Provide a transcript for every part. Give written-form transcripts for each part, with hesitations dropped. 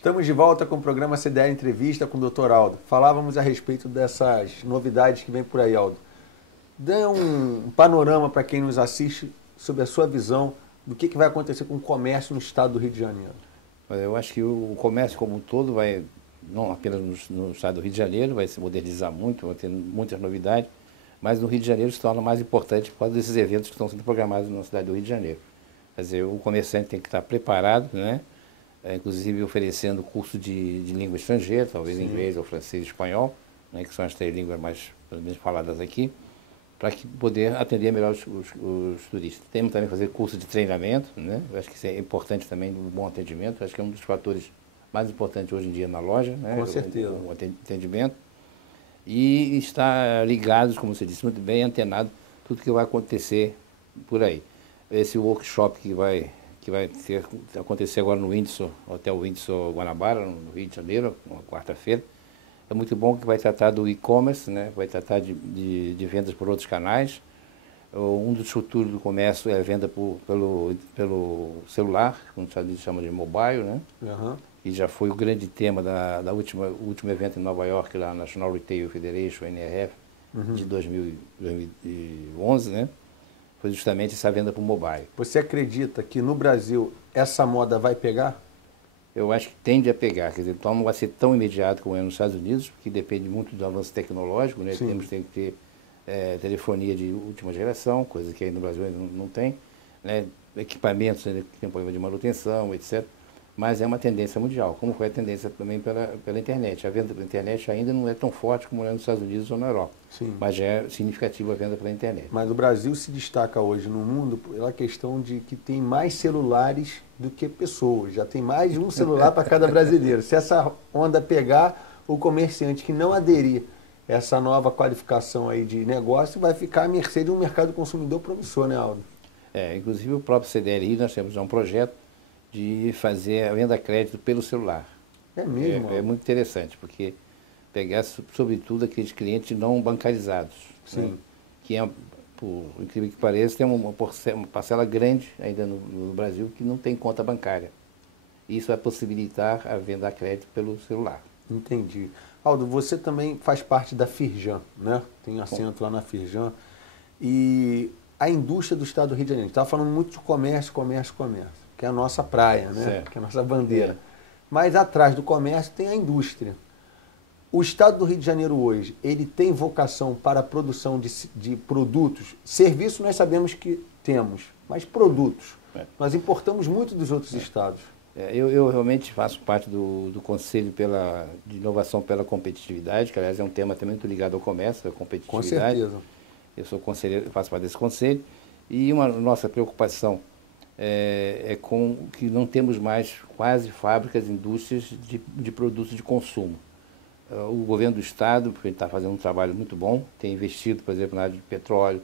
Estamos de volta com o programa CDL Entrevista com o Dr. Aldo. Falávamos a respeito dessas novidades que vem por aí, Aldo. Dê um panorama para quem nos assiste sobre a sua visão do que vai acontecer com o comércio no estado do Rio de Janeiro. Eu acho que o comércio como um todo vai, não apenas no estado do Rio de Janeiro, vai se modernizar muito, vai ter muitas novidades, mas no Rio de Janeiro se torna mais importante por causa desses eventos que estão sendo programados na cidade do Rio de Janeiro. Quer dizer, o comerciante tem que estar preparado, né? Inclusive oferecendo curso de língua estrangeira, talvez inglês ou francês e espanhol, né? Que são as três línguas mais faladas aqui, para poder atender melhor os turistas. Temos também fazer curso de treinamento, né? Eu acho que isso é importante também, um bom atendimento. Eu acho que é um dos fatores mais importantes hoje em dia na loja, né? Com certeza. O atendimento. E estar ligados, como você disse muito bem, antenado tudo que vai acontecer por aí. Esse workshop que vai acontecer agora no Windsor, Hotel Windsor Guanabara, no Rio de Janeiro, uma quarta-feira. É muito bom que vai tratar do e-commerce, né? Vai tratar de vendas por outros canais. Um dos futuros do comércio é a venda pelo celular, como a gente chama de mobile, né? Uhum. E já foi o grande tema do último evento em Nova York, lá na National Retail Federation, NRF, de 2011, né? Foi justamente essa venda por mobile. Você acredita que no Brasil essa moda vai pegar? Eu acho que tende a pegar, quer dizer, então não vai ser tão imediato como é nos Estados Unidos, porque depende muito do avanço tecnológico, né? Tem que ter telefonia de última geração, coisa que aí no Brasil não tem, né? Equipamentos, né? Que tem problema de manutenção, etc. Mas é uma tendência mundial, como foi a tendência também pela internet. A venda pela internet ainda não é tão forte como é nos Estados Unidos ou na Europa, mas já é significativa a venda pela internet. Mas o Brasil se destaca hoje no mundo pela questão de que tem mais celulares do que pessoas. Já tem mais de um celular para cada brasileiro. Se essa onda pegar, o comerciante que não aderir a essa nova qualificação aí de negócio vai ficar à mercê de um mercado consumidor promissor, né, Aldo? Inclusive o próprio CDLI, nós temos já um projeto de fazer a venda a crédito pelo celular. É mesmo? É muito interessante, porque pegar, sobretudo, aqueles clientes não bancarizados. Sim. Né? Que, por incrível que pareça, tem uma parcela grande ainda no Brasil que não tem conta bancária. Isso vai possibilitar a venda a crédito pelo celular. Entendi. Aldo, você também faz parte da Firjan, né? Tem assento lá na Firjan. E a indústria do estado do Rio de Janeiro, a gente estava falando muito de comércio, que é a nossa praia, né? Certo. Que é a nossa bandeira. Mas atrás do comércio tem a indústria. O estado do Rio de Janeiro hoje, ele tem vocação para a produção de produtos. Serviço nós sabemos que temos, mas produtos. Nós importamos muito dos outros estados. Eu realmente faço parte do Conselho de Inovação pela Competitividade, que aliás é um tema também muito ligado ao comércio, à competitividade. Com certeza. Eu sou conselheiro, faço parte desse conselho. E uma nossa preocupação é com que não temos mais quase fábricas, indústrias de produtos de consumo. O governo do estado está fazendo um trabalho muito bom, tem investido, por exemplo, na área de petróleo,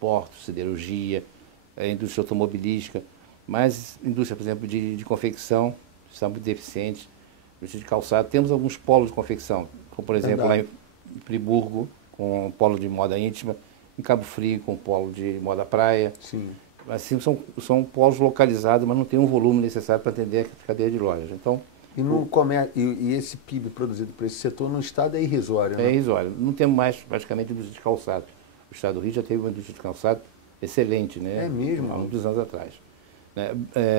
portos, siderurgia, indústria automobilística, mas indústria, por exemplo, de confecção está muito deficiente, indústria de calçado. Temos alguns polos de confecção, como por exemplo lá em Friburgo, com um polo de moda íntima, em Cabo Frio, com um polo de moda praia. Sim. Assim, são polos localizados, mas não tem um volume necessário para atender a cadeia de lojas. Então, e esse PIB produzido por esse setor no estado é irrisório, né? É irrisório. Não temos mais praticamente indústria de calçado. O estado do Rio já teve uma indústria de calçado excelente, né? É mesmo? Há muitos anos atrás.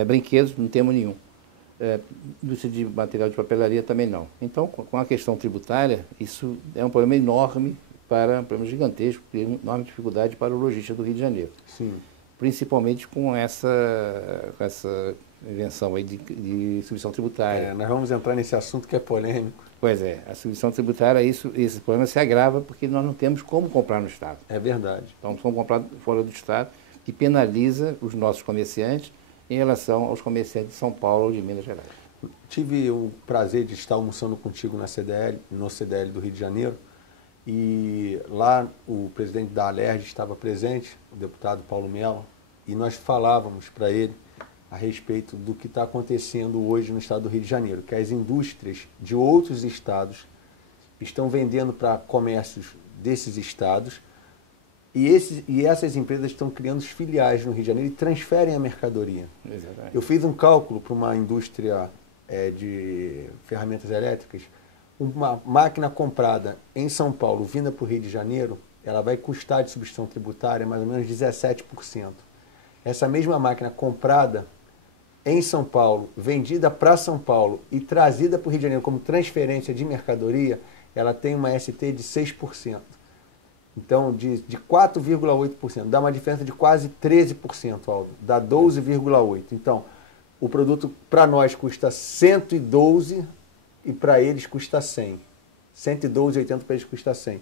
Brinquedos, não temos nenhum. Indústria de material de papelaria também não. Então, com a questão tributária, isso é um problema enorme, um problema gigantesco, tem enorme dificuldade para o lojista do Rio de Janeiro. Sim. Principalmente com essa invenção aí de substituição tributária. Nós vamos entrar nesse assunto que é polêmico. Pois é, a substituição tributária, esse problema se agrava porque nós não temos como comprar no Estado. É verdade. Então, vamos comprar fora do Estado, que penaliza os nossos comerciantes em relação aos comerciantes de São Paulo ou de Minas Gerais. Tive o prazer de estar almoçando contigo no CDL do Rio de Janeiro, e lá o presidente da Alerj estava presente, o deputado Paulo Mello, e nós falávamos para ele a respeito do que está acontecendo hoje no estado do Rio de Janeiro, que as indústrias de outros estados estão vendendo para comércios desses estados, e essas empresas estão criando filiais no Rio de Janeiro e transferem a mercadoria. Exatamente. Eu fiz um cálculo para uma indústria de ferramentas elétricas, uma máquina comprada em São Paulo, vinda para o Rio de Janeiro, ela vai custar de substituição tributária mais ou menos 17%. Essa mesma máquina comprada em São Paulo, vendida para São Paulo e trazida para o Rio de Janeiro como transferência de mercadoria, ela tem uma ST de 6%. Então, de 4,8%. Dá uma diferença de quase 13%, Aldo. Dá 12,8%. Então, o produto para nós custa 112 e para eles custa 100. 112,80 para eles custa 100.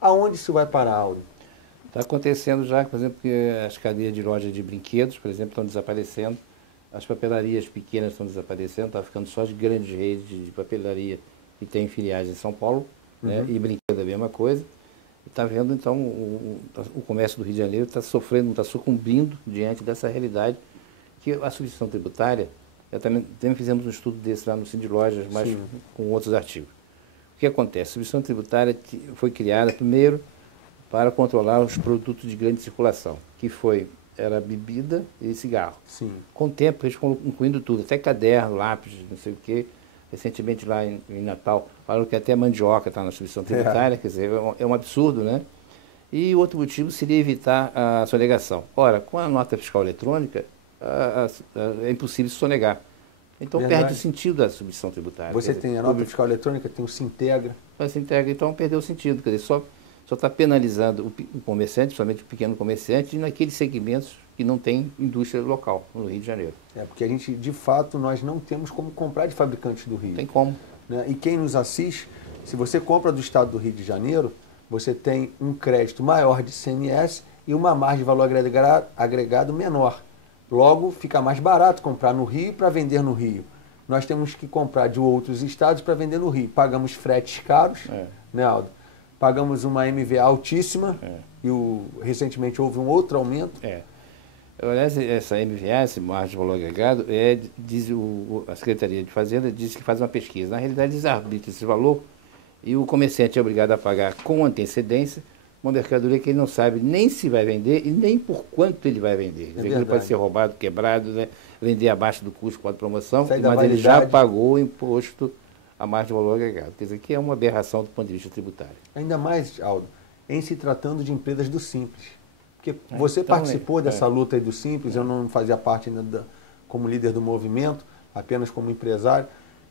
Aonde isso vai parar, Aldo? Está acontecendo já, por exemplo, que as cadeias de lojas de brinquedos, por exemplo, estão desaparecendo. As papelarias pequenas estão desaparecendo, está ficando só as grandes redes de papelaria que tem filiais em São Paulo, né? E brinquedo é a mesma coisa. Está vendo, então, o comércio do Rio de Janeiro está sofrendo, está sucumbindo diante dessa realidade que a substituição tributária, também fizemos um estudo desse lá no Cindy Lojas, mas com outros artigos. O que acontece? A substituição tributária foi criada primeiro para controlar os produtos de grande circulação, que era bebida e cigarro. Sim. Com o tempo, eles foram incluindo tudo, até caderno, lápis, não sei o quê. Recentemente, lá em Natal, falaram que até mandioca está na substituição tributária, quer dizer, é um absurdo, né? E outro motivo seria evitar a sonegação. Ora, com a nota fiscal eletrônica, é impossível sonegar. Então, perde o sentido da substituição tributária. Você tem a nota fiscal eletrônica, tem o Sintegra. O Sintegra, então, perdeu o sentido, quer dizer, só está penalizando o comerciante, somente o pequeno comerciante, e naqueles segmentos que não tem indústria local, no Rio de Janeiro. Porque a gente, de fato, nós não temos como comprar de fabricantes do Rio. Tem como. Né? E quem nos assiste, se você compra do estado do Rio de Janeiro, você tem um crédito maior de ICMS e uma margem de valor agregado menor. Logo, fica mais barato comprar no Rio para vender no Rio. Nós temos que comprar de outros estados para vender no Rio. Pagamos fretes caros, né, Aldo? Pagamos uma MVA altíssima e recentemente houve um outro aumento. Aliás, essa MVA, esse margem de valor agregado, diz a Secretaria de Fazenda diz que faz uma pesquisa. Na realidade, eles arbitram esse valor e o comerciante é obrigado a pagar com antecedência uma mercadoria que ele não sabe nem se vai vender e nem por quanto ele vai vender. Quer dizer, ele pode ser roubado, quebrado, né? Vender abaixo do custo com a promoção, mas ele já pagou o imposto a margem de valor agregado. Quer dizer, que é uma aberração do ponto de vista tributário. Ainda mais, Aldo, em se tratando de empresas do Simples. Porque você participou dessa luta aí do Simples, eu não fazia parte ainda como líder do movimento, apenas como empresário,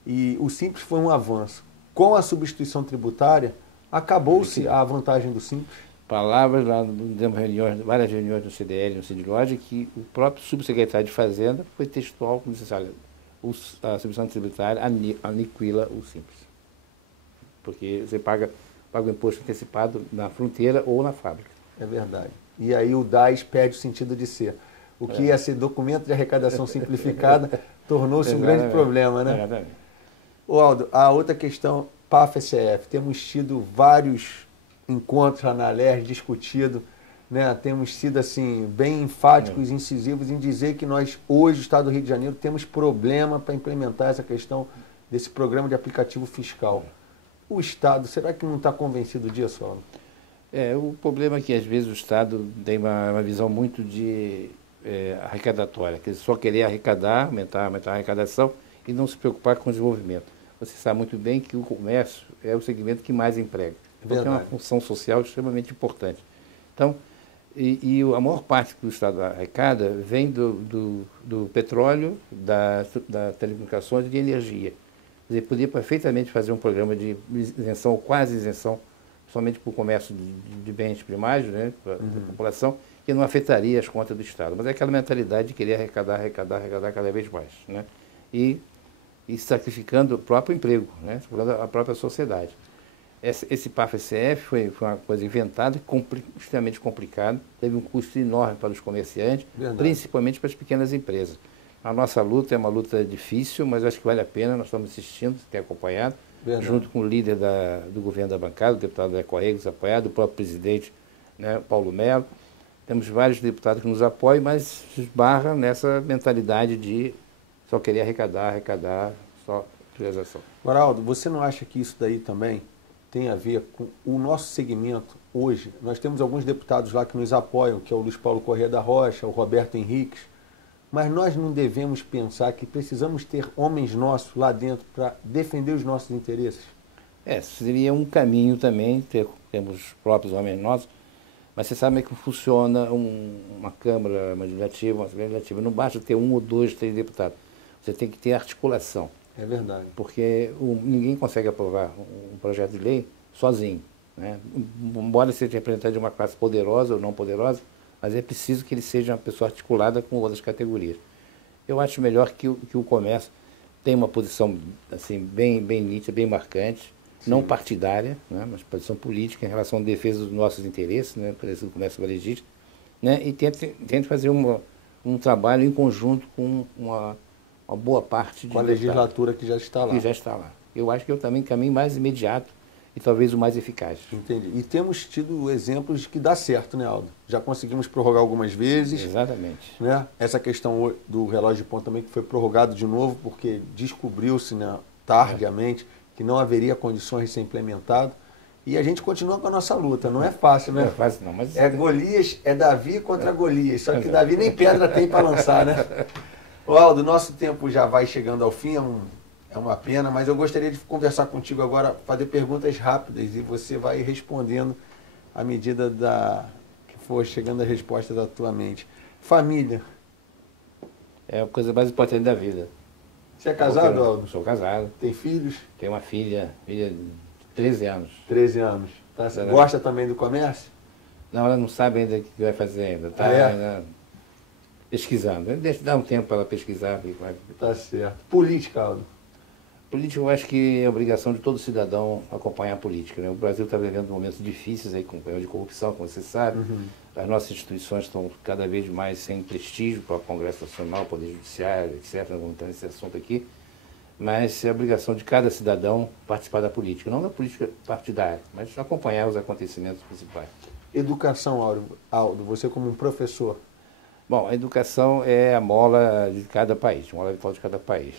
e o Simples foi um avanço. Com a substituição tributária, acabou-se a vantagem do Simples. Palavras lá, demos várias reuniões no CDL, no Cindy Loja, que o próprio subsecretário de Fazenda foi textual, como disse, olha, a substituição tributária aniquila o Simples. Porque você paga o imposto antecipado na fronteira ou na fábrica. É verdade. E aí o DAS perde o sentido de ser. O que ia ser documento de arrecadação simplificada tornou-se um grande problema, né? Exatamente. Ô Aldo, a outra questão, PAF-SCF. Temos tido vários encontros lá na Alerj, discutido, né? Temos sido assim, bem enfáticos e incisivos em dizer que nós, hoje, o Estado do Rio de Janeiro, temos problema para implementar essa questão desse programa de aplicativo fiscal. O Estado, será que não está convencido disso, Aldo? O problema é que, às vezes, o Estado tem uma visão muito de arrecadatória, que só querer arrecadar, aumentar a arrecadação e não se preocupar com o desenvolvimento. Você sabe muito bem que o comércio é o segmento que mais emprega. Então, tem uma função social extremamente importante. Então, a maior parte que o Estado arrecada vem do petróleo, das telecomunicações e de energia. Quer dizer, poderia perfeitamente fazer um programa de isenção ou quase isenção, somente para o comércio de bens primários, né, para a população, que não afetaria as contas do Estado. Mas é aquela mentalidade de querer arrecadar cada vez mais, né? E sacrificando o próprio emprego, né? Sacrificando a própria sociedade. Esse PAF-SCF foi uma coisa inventada, extremamente complicada, teve um custo enorme para os comerciantes, principalmente para as pequenas empresas. A nossa luta é uma luta difícil, mas acho que vale a pena, nós estamos assistindo, tem acompanhado, junto com o líder do governo da bancada, o deputado Zé Correios, apoiado, o próprio presidente, né, Paulo Melo. Temos vários deputados que nos apoiam, mas esbarra nessa mentalidade de só querer arrecadar, só utilização. Aldo, você não acha que isso daí também tem a ver com o nosso segmento hoje? Nós temos alguns deputados lá que nos apoiam, que é o Luiz Paulo Corrêa da Rocha, o Roberto Henriques, mas nós não devemos pensar que precisamos ter homens nossos lá dentro para defender os nossos interesses? Seria um caminho também, temos próprios homens nossos, mas você sabe como é que funciona uma Câmara Legislativa, uma Assembleia Legislativa. Não basta ter 1 ou 2, 3 deputados. Você tem que ter articulação. É verdade. Porque ninguém consegue aprovar um projeto de lei sozinho, né? Embora seja representante de uma classe poderosa ou não poderosa, mas é preciso que ele seja uma pessoa articulada com outras categorias. Eu acho melhor que o comércio tenha uma posição assim, bem nítida, bem marcante, sim, não partidária, né, mas posição política em relação à defesa dos nossos interesses, né, por exemplo, do comércio varejista, né, e tente fazer um trabalho em conjunto com uma boa parte de com a legislatura que já está lá. Que já está lá. Eu acho que é também o caminho mais imediato e talvez o mais eficaz. Entendi. E temos tido exemplos de que dá certo, né, Aldo? Já conseguimos prorrogar algumas vezes. Exatamente. Né? Essa questão do relógio de ponta também que foi prorrogado de novo porque descobriu-se, né, tardiamente que não haveria condições de ser implementado. E a gente continua com a nossa luta. Não é fácil, né? Não é fácil, não. Mas... É Golias, é Davi contra Golias. Só que Davi nem pedra tem para lançar, né? Ô, Aldo, nosso tempo já vai chegando ao fim, é uma pena, mas eu gostaria de conversar contigo agora, fazer perguntas rápidas e você vai respondendo à medida que for chegando a resposta da tua mente. Família. É a coisa mais importante da vida. Você é casado, Aldo? Sou casado. Tem filhos? Tenho uma filha de 13 anos. 13 anos. Tá? Você gosta também do comércio? Não, ela não sabe ainda o que vai fazer ainda. Está ainda pesquisando. Deixa dar um tempo para ela pesquisar. Tá certo. Política, Aldo. Política, eu acho que é obrigação de todo cidadão acompanhar a política, né? O Brasil está vivendo momentos difíceis aí, com problema de corrupção, como você sabe. Uhum. As nossas instituições estão cada vez mais sem prestígio para o Congresso Nacional, Poder Judiciário, etc. Não vamos entrar nesse assunto aqui. Mas é obrigação de cada cidadão participar da política. Não da política partidária, mas acompanhar os acontecimentos principais. Educação, Aldo, você como um professor. Bom, a educação é a mola de cada país, a mola vital de cada país.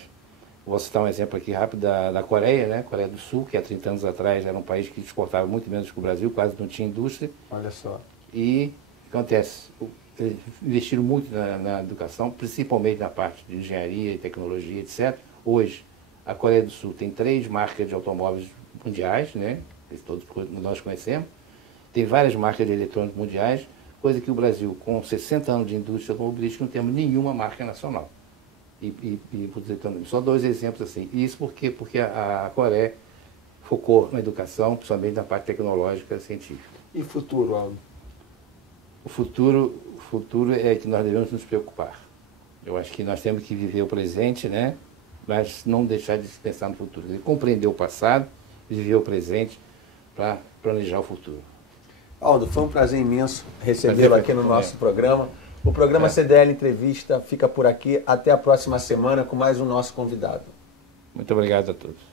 Vou citar um exemplo aqui rápido da Coreia, né? Coreia do Sul, que há 30 anos atrás era um país que exportava muito menos que o Brasil, quase não tinha indústria. Olha só. E o que acontece? Eles investiram muito na educação, principalmente na parte de engenharia e tecnologia, etc. Hoje, a Coreia do Sul tem 3 marcas de automóveis mundiais, né? Que todos nós conhecemos. Tem várias marcas de eletrônicos mundiais, coisa que o Brasil, com 60 anos de indústria automobilística, não temos nenhuma marca nacional. Só 2 exemplos assim. E isso porque a Coreia focou na educação, principalmente na parte tecnológica e científica. E futuro, Aldo? O futuro é que nós devemos nos preocupar. Eu acho que nós temos que viver o presente, né? Mas não deixar de pensar no futuro. Compreender o passado, viver o presente para planejar o futuro. Aldo, foi um prazer imenso recebê-lo aqui no nosso programa. O programa CDL Entrevista fica por aqui. Até a próxima semana com mais um nosso convidado. Muito obrigado a todos.